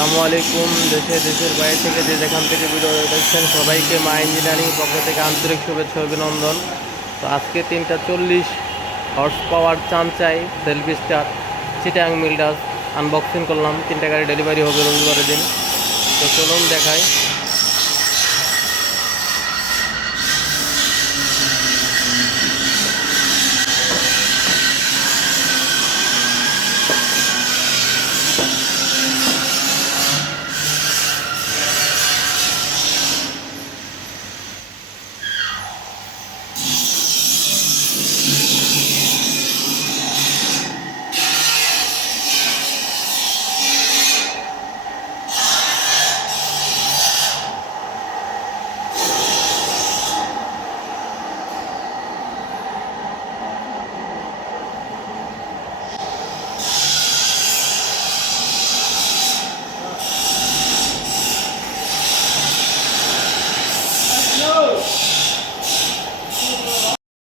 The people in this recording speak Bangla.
আসসালামু আলাইকুম। দেশের বাইরে থেকে যে যেখান থেকে ভিডিও দেখছেন সবাইকে মা ইঞ্জিনিয়ারিং পক্ষ থেকে আন্তরিক শুভেচ্ছা অভিনন্দন। তো আজকে 340 হর্স পাওয়ার চামচাই সেলফি স্টার চিটাং মিল্ডাস আনবক্সিং করলাম। 3টা গাড়ি ডেলিভারি হবে রবিবারের দিন। তো চলুন দেখাই।